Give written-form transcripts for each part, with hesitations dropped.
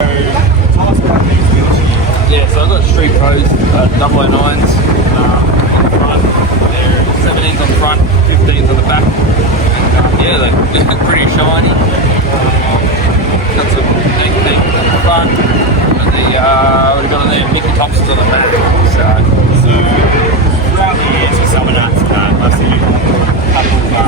Yeah, so I've got Street Pros, 009s on the front. They're 17s on the front, 15s on the back. Yeah, they're pretty shiny. Got some neat things on the front. And what have we got on there? Mickey Thompson's on the back. So throughout the years with Summernats, I've seen a couple of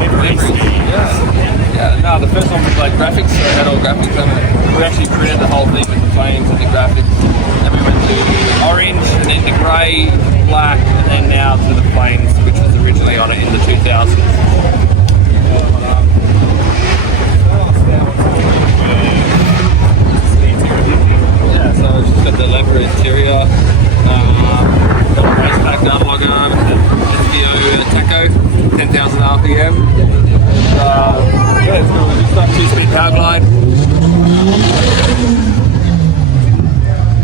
liveries. Yeah, no, the first one was like graphics, so I had all graphics on it. We actually printed the whole thing with the flames and the graphics. Then we went to orange, and then to grey, black, and then now to the flames, which was originally on it in the 2000s. Yeah, so it's just got the leather interior, got a race pack down logger, SVO Taco, 10,000 RPM. Yeah, it's cool. Just like 2-speed power glide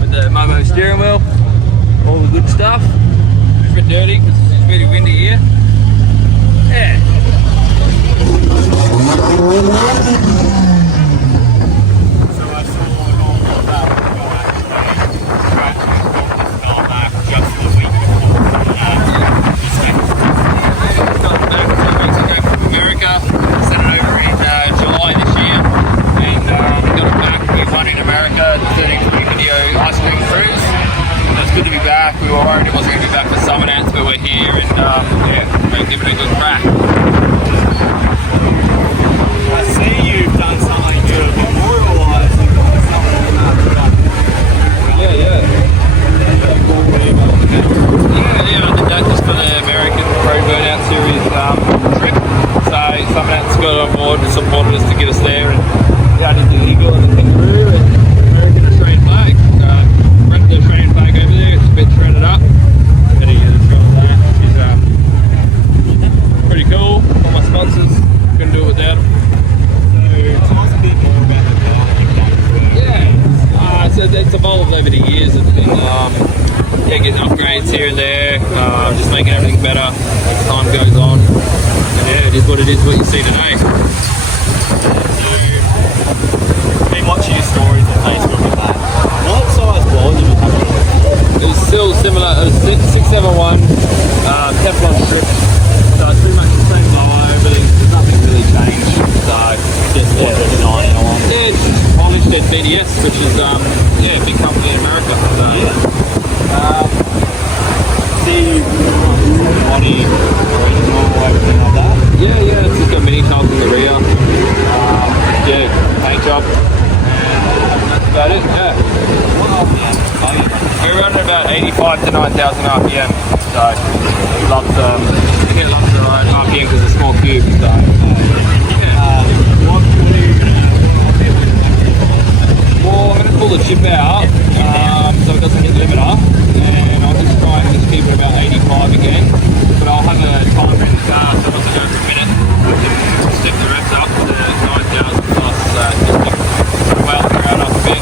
with the Momo steering wheel, all the good stuff. It's a bit dirty because it's very windy here. Yeah. So I saw all of that just the week before. Got it back 2 weeks ago from America. Sent it over in July this year, and we got it back. We won in America, the 13-20 video ice cream cruise. It's good to be back. We were worried it wasn't going to be back for Summernats, but we're here, and yeah, we're giving it a good crack. I see you've done something to memorialise Yeah. I did that just for the American Pro Burnout Series trip. So Summernats got on board and supported us to get us there, and yeah, I did the Eagle and the Kangaroo and American Australian flag. Rep the Australian flag over there, it's a bit shredded up. Better get a shot of that, which is pretty cool. All my sponsors, couldn't do it without them. So tell us a bit more about the car you've done for it. Yeah, so it's evolved over the years. It's been getting upgrades here and there, just making everything better as time goes on. And yeah, it is what you see today. I've been watching your stories on Facebook and that. What size was it? It was still similar. It was 671 Teflon strip, so it's pretty much the same lower, but there's nothing really changed. So Just what the design and all. yeah, it's just polished at BDS, which is a big company in America. So, See body, original, everything like that. yeah, it's just got mini tubs in the rear. Paint job. And that's about it. Yeah. We're running about 85 to 9,000 RPM. So lots of RPM because it's a small cube. So What are you going to well, I'm going to pull the chip out so it doesn't hit limiter, and I'll just try and just keep it about 85 again. But I'll have a timer in the car so once I go for a minute, I can step the revs up to 9,000 plus just to well the crowd up a bit.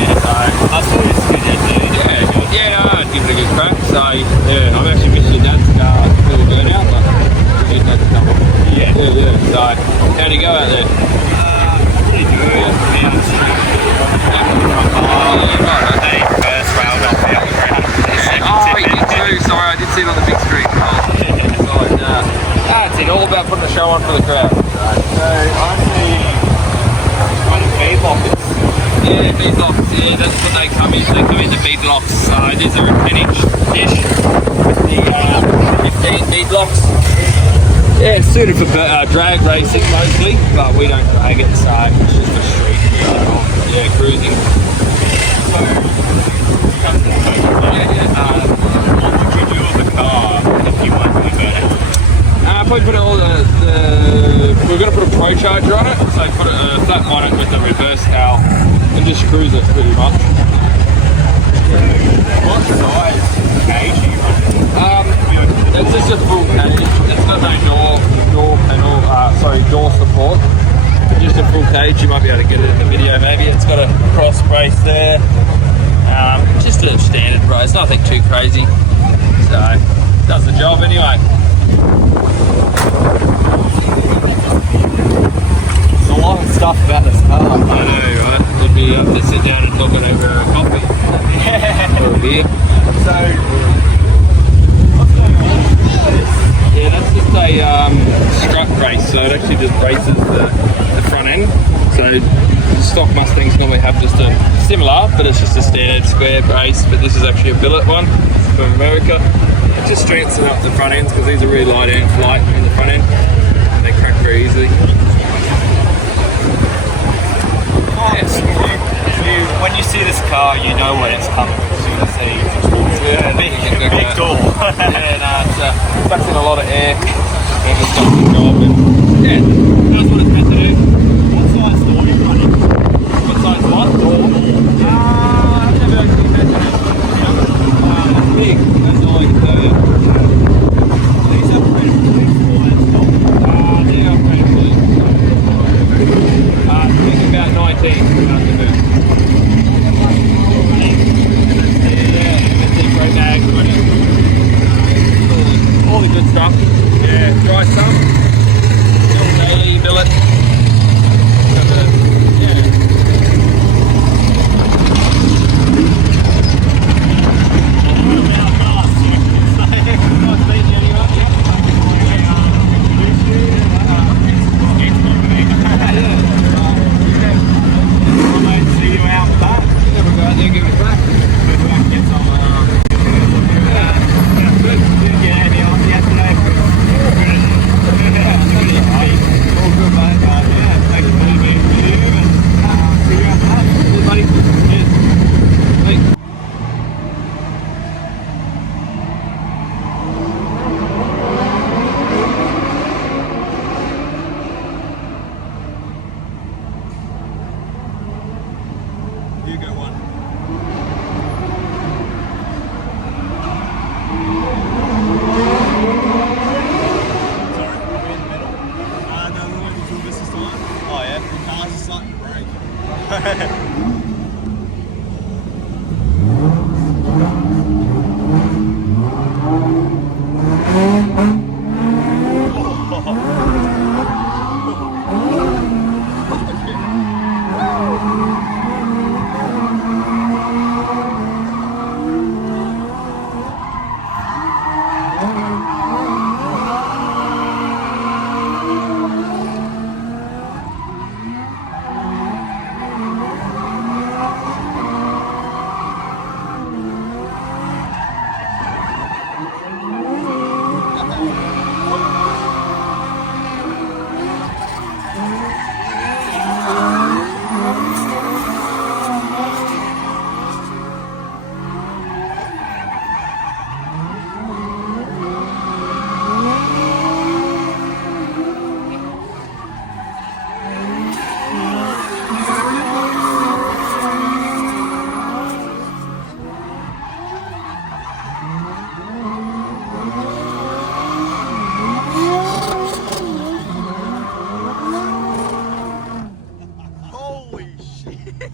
Yeah, so I'll see this video. I'd give it a good crack. So yeah, I've actually missed your dad's car for the burnout, but your dad's coming. Yeah. So how'd he go out there? Pretty good. Man, it's first round off the other round. Oh, he did too. Sorry, I did see it on the big screen. It's all about putting a show on for the crowd. So I see one V-blockers. Yeah, beadlocks. Yeah, that's what they come in. They come in the beadlocks. These are a 10-inch dish with the 15 beadlocks. Yeah, it's suited for drag racing mostly, but we don't drag it, so it's just for street. Yeah, cruising. What would you do with the car if you weren't going to burn it? Probably put all we're going to put a Pro Charger on it, so put a flat bonnet with the reverse cowl and just cruise it pretty much. What size cage are you running? It's just a full cage. It's got no door support. Just a full cage. You might be able to get it in the video maybe. It's got a cross brace there. Just a standard brace, nothing too crazy. So, does the job anyway. There's a lot of stuff about this car. I know, right? would be to sit down and talk it over a coffee or a beer. So, what's going on? Yeah, that's just a strut brace, so it actually just braces the front end. So stock Mustangs normally have just a similar, but it's just a standard square brace, but this is actually a billet one from America. It just strengthens up the front ends because these are really light and flight in the front end. And they crack very easily. Yes. When you see this car, you know when it's coming. So you see big door. Yeah, no, it's sucks in a lot of air. And it's got the job. And yeah, that's what it's meant to do. What size door are you running? What size what? Door? I've never actually measured it. It's big. That's all I can tell you. These are pretty big for that stuff. They are pretty good. Thinking about 19 about the move. All the good stuff. Yeah, dry sump. Little daily billet. You go one. Sorry, I'm in the middle. No, we're going to do this time. Oh yeah, the cars are starting to break.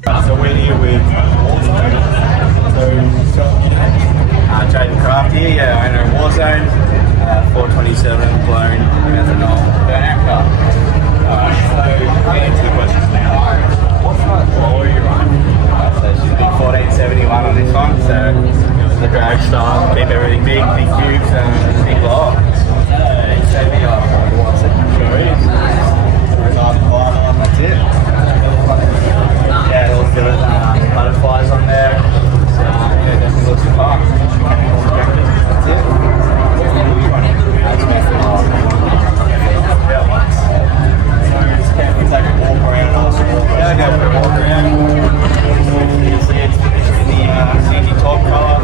So we're here with Jaden Craft here, yeah, owner of Warzone, 427 blown methanol burnout car. Alright, so getting into the questions now. What size blower are you running? So she's a big 1471 on this one, so the drag style, keep everything big cubes and big blower. So we got what's it? Sure is. That's it. Yeah, those different butterflies on there. So, yeah, definitely looks the part. That's it. That's methanol. Yeah, once. So, can we take a walk around and also walk around? Yeah, go for a walk around. You can see it's finished in the sinky top colour.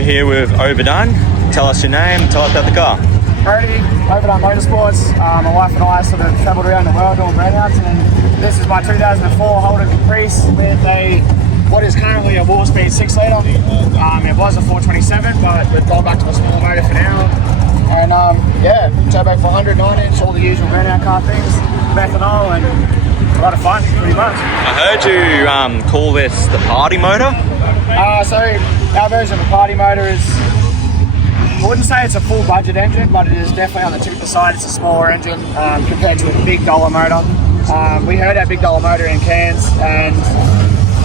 we're here with Overdone. Tell us your name, tell us about the car. Brody, Overdone Motorsports. My wife and I sort of travelled around the world doing burnouts, and this is my 2004 Holden Caprice with what is currently a wall speed 6 litre. It was a 427, but we've gone back to a small motor for now. And yeah, turbo for 109-inch, all the usual burnout car things, methanol, and a lot of fun, pretty much. I heard you call this the party motor. So our version of the party motor is, I wouldn't say it's a full budget engine, but it is definitely on the cheaper side. It's a smaller engine compared to a big dollar motor. We heard our big dollar motor in Cairns, and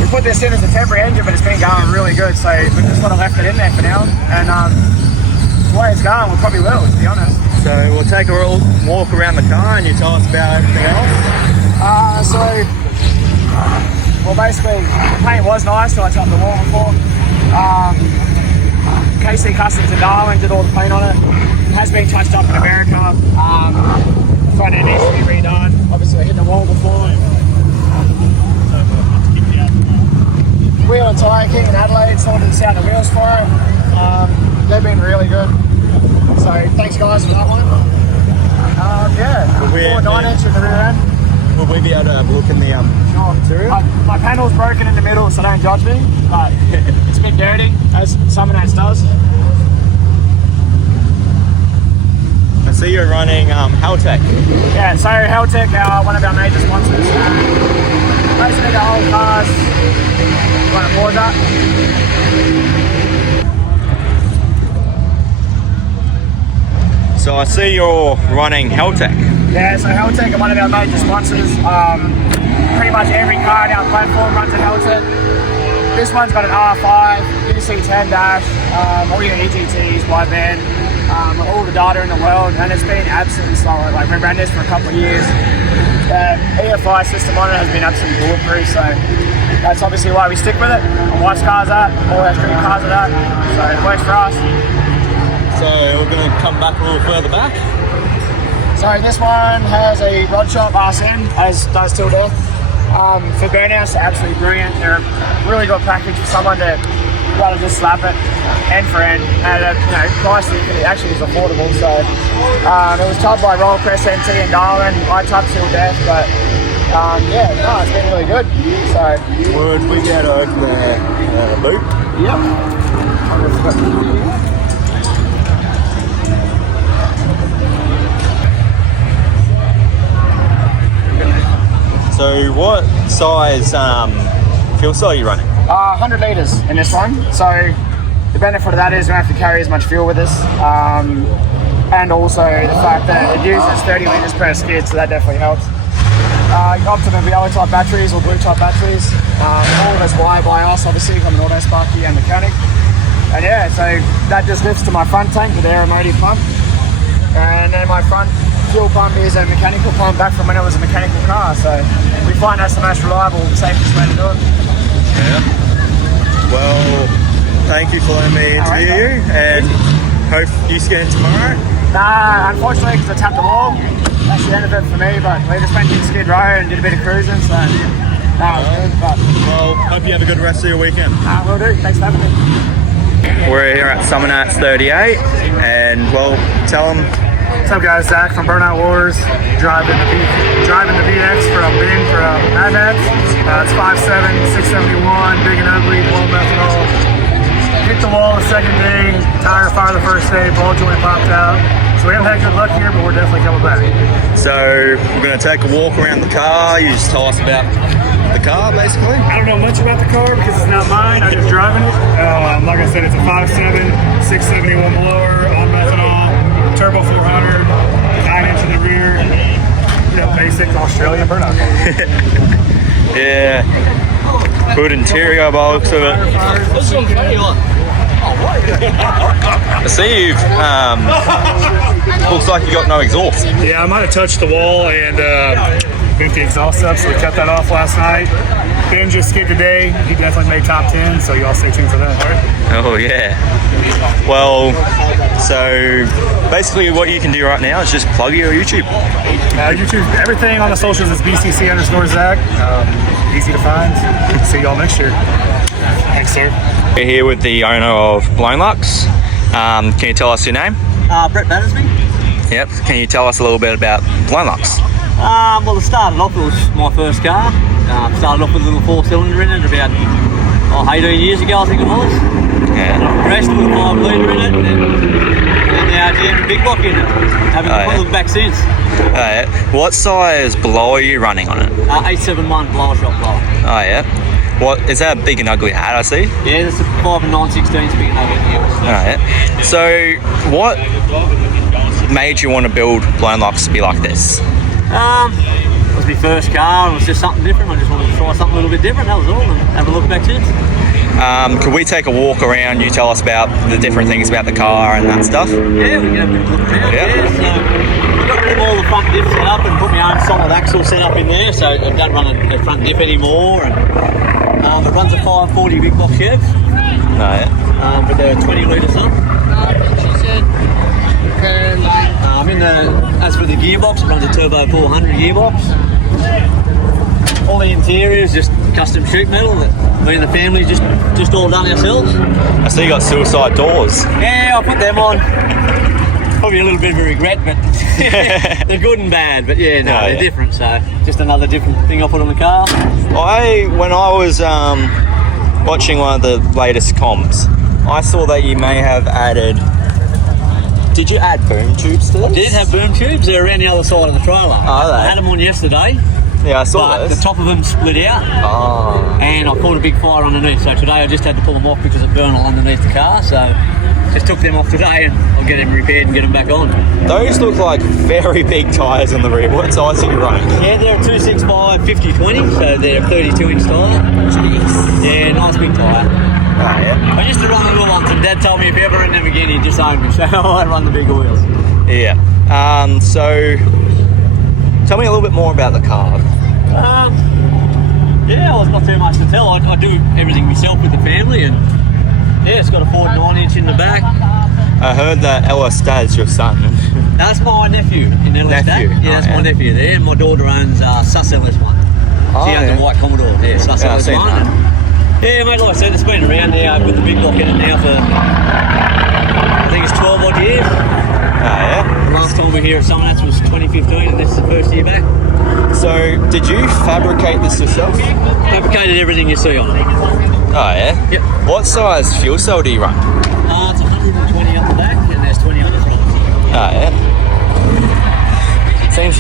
we put this in as a temporary engine, but it's been going really good, so we just sort of left it in there for now. And the way it's going, we probably will, to be honest. So we'll take a walk around the car and you tell us about everything else? Well, basically, the paint was nice till I chopped the wall before. KC Customs in Darwin did all the paint on it. It has been touched up in America. Front end needs to be redone. Obviously, I hit the wall before. Wheel and tyre king in Adelaide sorted us out the wheels for it. They've been really good. So thanks guys for that one. Yeah, 9-inch in the rear end. Will we be able to have a look in the interior? My panel's broken in the middle, so don't judge me, but it's a bit dirty, as Summernats does. I see you're running Haltech. Yeah, so Haltech, one of our major sponsors. Basically the whole cars. You want to pause that? So I see you're running Haltech. Yeah, so Haltech are one of our major sponsors. Pretty much every car on our platform runs a Haltech. This one's got an R5, UC10 dash, all your EGTs, wideband, all the data in the world, and it's been absolutely solid. Like, we've ran this for a couple of years. The EFI system on it has been absolutely bulletproof, so that's obviously why we stick with it. My wife's car's that, all our street cars are that, so it works for us. So we're going to come back a little further back. So this one has a rod shop RSM, as does Till Death. For burnouts, they're absolutely brilliant. They're a really good package for someone to be able to just slap it end for end at a price that it actually is affordable. So it was topped by Roll Press NT and Darwin. I topped Till Death, but yeah, no, it's been really good. So would we be able to open the boot? Yep. So what size fuel cell are you running? 100 litres in this one. So the benefit of that is we don't have to carry as much fuel with us. And also the fact that it uses 30 litres per skid, so that definitely helps. Optimum yellow type batteries or blue type batteries. All of us wired by us, obviously. I'm an auto sparky and mechanic. And yeah, so that just lifts to my front tank with the aeromotive pump. And then my front fuel pump is a mechanical pump back from when it was a mechanical car. So we find that's the most reliable, safest way to do it. Yeah. Well, thank you for letting me interview you, and hope you ski in tomorrow. Nah, unfortunately, because I tapped the wall. That's the end of it for me, but we just went to Skid Row and did a bit of cruising, so nah, it was good. But well, hope you have a good rest of your weekend. Will do. Thanks for having me. We're here at Summernats 38, and well, tell them. What's up, guys? Zach from Burnout Wars, driving the VX from Ben for Mad Mads. It's 5.7, 671, big and ugly, blow methanol. Hit the wall the second day, tire fire the first day, ball joint popped out. So we haven't had good luck here, but we're definitely coming back. So we're going to take a walk around the car. You just tell us about the car, basically. I don't know much about the car because it's not mine. I'm just driving it. Like I said, it's a 5.7, 671 blower on methanol, turbo 400, 9-inch in the rear. Basic Australian burnout. Yeah. Good interior by the looks of it. I see you've looks like you got no exhaust. Yeah, I might have touched the wall and bent the exhaust up, so we cut that off last night. Ben just skid today. He definitely made top 10, so you all stay tuned for that. Oh yeah. Well, so basically what you can do right now is just plug your YouTube. YouTube, everything on the socials is BCC_Zach. Easy to find. See y'all next year. Thanks, sir. We're here with the owner of Blown Lux. Can you tell us your name? Brett Battersby. Yep. Can you tell us a little bit about Blown Lux? Well, it started off, it was my first car. Started off with a little 4-cylinder in it about 18 years ago, I think it was. Yeah. Progressed with a 5 litre in it, and now jamming a big block in it. Haven't looked back since. Yeah. What size blower are you running on it? 871 blower shop blower. Oh yeah. What is that? A big and ugly hat I see? Yeah, that's a 5 and 9/16 big nugget. Oh yeah. So what made you want to build Blown Lux to be like this? It was my first car. It was just something different. I just wanted to try something a little bit different. That was all, and haven't looked back since. Could we take a walk around? You tell us about the different things about the car and that stuff. Yeah, we can have a bit of a look around. Yeah. So I've got rid of all the front diff set up and put my own solid axle set up in there. So I don't run a front diff anymore. And it runs a 540 big box Chev. No, yeah. With a 20 litre sump. As for the gearbox, it runs a turbo 400 gearbox. All the interiors just custom sheet metal that me and the family just all done ourselves. I see you got suicide doors. Yeah, I put them on. Probably a little bit of a regret, but they're good and bad. But yeah, they're different. So just another different thing I put on the car. When I was watching one of the latest comps, I saw that you may have added. Did you add boom tubes to this? I did have boom tubes. They're around the other side of the trailer. Oh, I had them on yesterday. Yeah, I saw But those. the top of them split out. Oh. And I caught a big fire underneath. So today I just had to pull them off because it burned all underneath the car. So just took them off today and I'll get them repaired and get them back on. Those look like very big tyres on the rear. What size are you running? Yeah, they're a 265 50/20, so they're a 32-inch tyre. Jeez. Yeah, nice big tyre. Oh, yeah. I used to run the little ones and Dad told me if you ever run them again he'd just own me. So I run the bigger wheels. Yeah. So tell me a little bit more about the car. Yeah, well, it's not too much to tell. I do everything myself with the family, and yeah, it's got a Ford 9-inch in the back. I heard that Ellis Dad's your son. That's my nephew in Ellis. Nephew? Yeah, that's my nephew there. My daughter owns Sus Ellis one. She owns a white Commodore. Yeah, Sus Yeah, I've Ellis seen one. that. And, yeah, mate, like I said, it's been around now with the big block in it now for I think it's 12 odd years. Oh, yeah. The last time we were here at Summernats was 2015, and this is the first year back. So, did you fabricate this yourself? Fabricated everything you see on it. Oh, yeah? Yep. What size fuel cell do you run? It's 120 up the back, and there's 20 on the front. Oh, yeah. Seems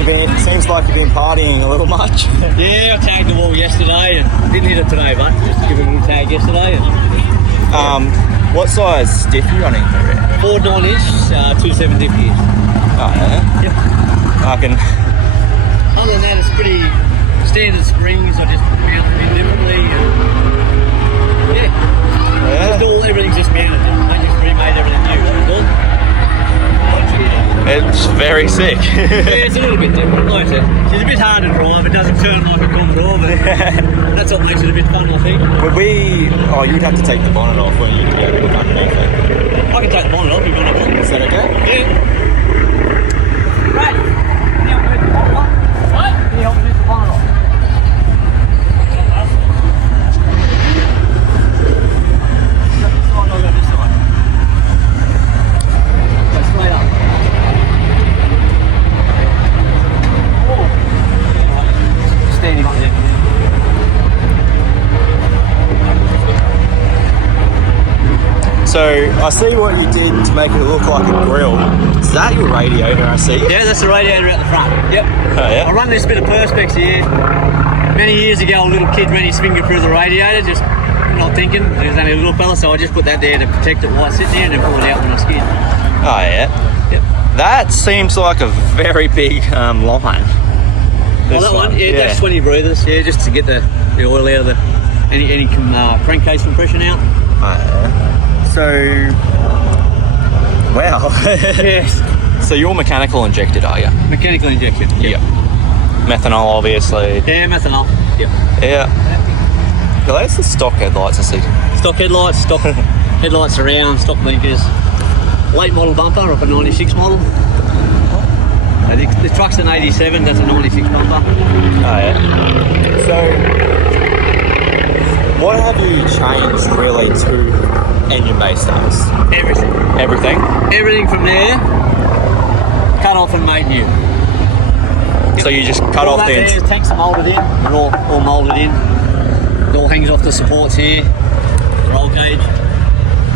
like you've been partying a little much. Yeah, I tagged the wall yesterday, and didn't hit it today, but just to give it a little tag yesterday. And What size stiff are you running for it? Ford 9-inch, 270 years. Oh, yeah. Yep. I can. Other than that, it's pretty standard springs. I just mount them in differently. And Yeah. everything's just mounted. I just remade everything new. That's all. It's very sick. Yeah, it's a little bit different. Like I said, it's a bit hard to drive. It doesn't turn like a Commodore, but that's what makes it a bit fun, I think. Would we? Oh, you'd have to take the bonnet off when you go to look underneath it. I can take the bonnet off if you want to. Is that okay? Yeah. Right. Can you help me with the bonnet off? What? Can you help me with the bonnet off? Standing up there. So I see what you did to make it look like a grill. Is that your radiator I see? Yeah, that's the radiator out the front. Yep. Oh, yeah? I run this bit of Perspex here. Many years ago, a little kid ran his finger through the radiator, just not thinking. He was only a little fella, so I just put that there to protect it while it's sitting there and then pull it out when I skid. Oh, yeah. Yep. That seems like a very big line. Well, that one, yeah, that's 20 breathers, yeah, just to get the oil out of any crankcase compression out. Oh, yeah. So, wow. Yes. So you're mechanical injected, are you? Mechanical injection. Yep. Methanol, obviously. Yeah, methanol. Yep. Yeah. Well, that's the stock headlights I see. Stock headlights, stock headlights around, stock blinkers. Late model bumper off a 96 model. The truck's an 87, that's a 96 bumper. Oh, yeah. So, what have you changed really to engine bay styles? Everything. Everything? Everything from there, cut off and made new. So you just cut all off that the... there, tanks are moulded in. They're all moulded in. It all hangs off the supports here. The roll cage.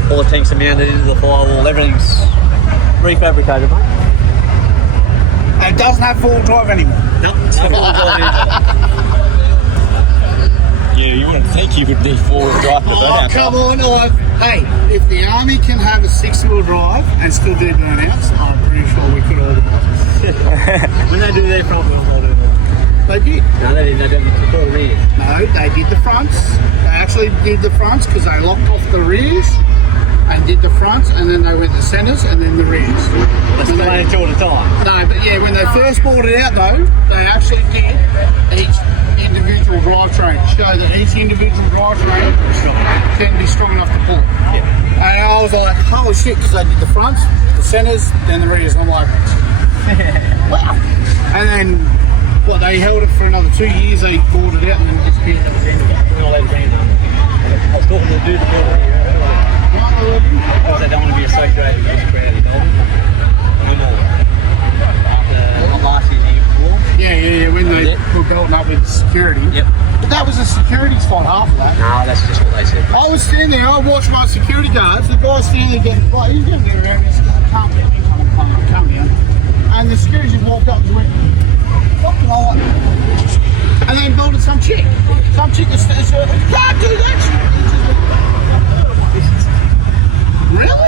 All the tanks are mounted into the firewall. Everything's refabricated, mate. And it doesn't have four-wheel drive anymore. No, it's not all Yeah, you wouldn't think you would need four-wheel drive for Oh, come on. Hey, if the Army can have a six-wheel drive and still do burnouts, I'm pretty sure we could all do it. When they do their front wheel, they'll do it. They did. No, they didn't. They didn't. It's all rears. No, they did the fronts. They actually did the fronts because they locked off the rears and did the fronts, and then they went the centres and then the rears. That's the way it's all the time. No, but yeah, when they first brought it out though, they actually did each individual drivetrain, show that each individual drivetrain can be strong enough to pull. Yeah. And I was like, holy shit, because they did the fronts, the centres, then the rears. I'm like, wow. And then, what, they held it for another 2 years, they bought it out and then it disappeared. We're not allowed to bring them. I was talking to the dude that built it here. Because they don't want to be associated with this crowd. No more. Not last year's year before. Yeah, when they were building up with security. Yep. But that was a security spot, half of that. No, that's just what they said. I was standing there, I watched my security guards, the guy's standing there getting, like, he's going to get around, he's like, can't get me, come here. And the security just walked up and went, fucking all right. And then builded some chick. Some chick was can't do that shit. Really?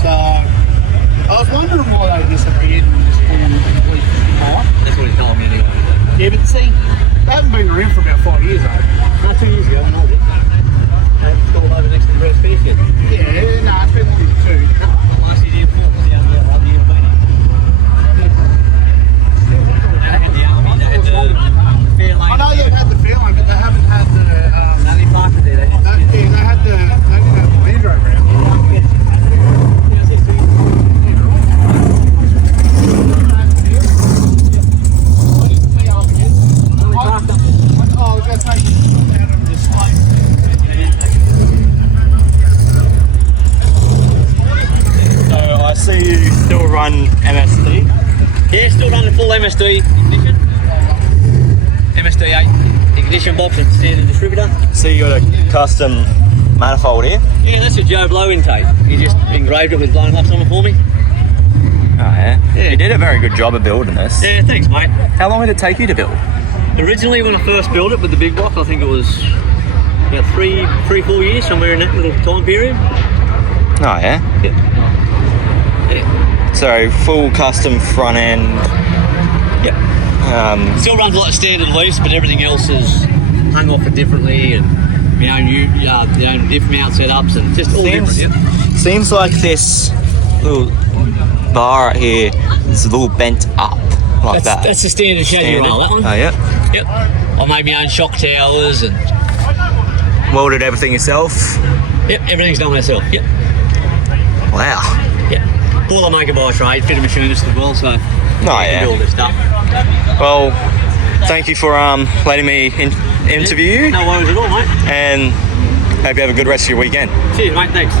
So, I was wondering why they disappeared and just put them complete off. That's what he told me anyway. Yeah, but see, they haven't been around for about 5 years though. No, 2 years ago, no, they installed over next to the British Space yet. Yeah, no, it's been more than 2. No, last year before was the other year of They had the Army, they had the fair lane. I know they've had the Fairlane, but they haven't had the. No, they parked it there. They didn't. They didn't have the Land Rover around. Oh, I was going to say, down over this way. So I see you still run MSD. Yeah, still running full MSD ignition. MSD8 ignition box and standard distributor. See you got a custom manifold here. Yeah, that's a Joe Blow intake. He just engraved it with blown lumps on it for me. Oh yeah? Yeah. You did a very good job of building this. Yeah, thanks, mate. How long did it take you to build? Originally, when I first built it with the big block, I think it was about 4 years, somewhere in that little time period. Oh yeah? Yeah. So full custom front end. Yep. Still runs like standard leafs, but everything else is hung off it differently, and your own diff mount setups, and just all different. Yep. Seems like this little bar right here is a little bent up like that. That's the standard schedule roll, that one. Oh yeah? Yep. I made my own shock towers and. Welded everything yourself? Yep, everything's done myself. Yep. Wow. Yep. All I make it by trade, fit a machinist as well, so. Oh yeah. Do all this stuff. Well, thank you for letting me interview you, No worries at all, mate. and hope you have a good rest of your weekend. Cheers, mate. Thanks.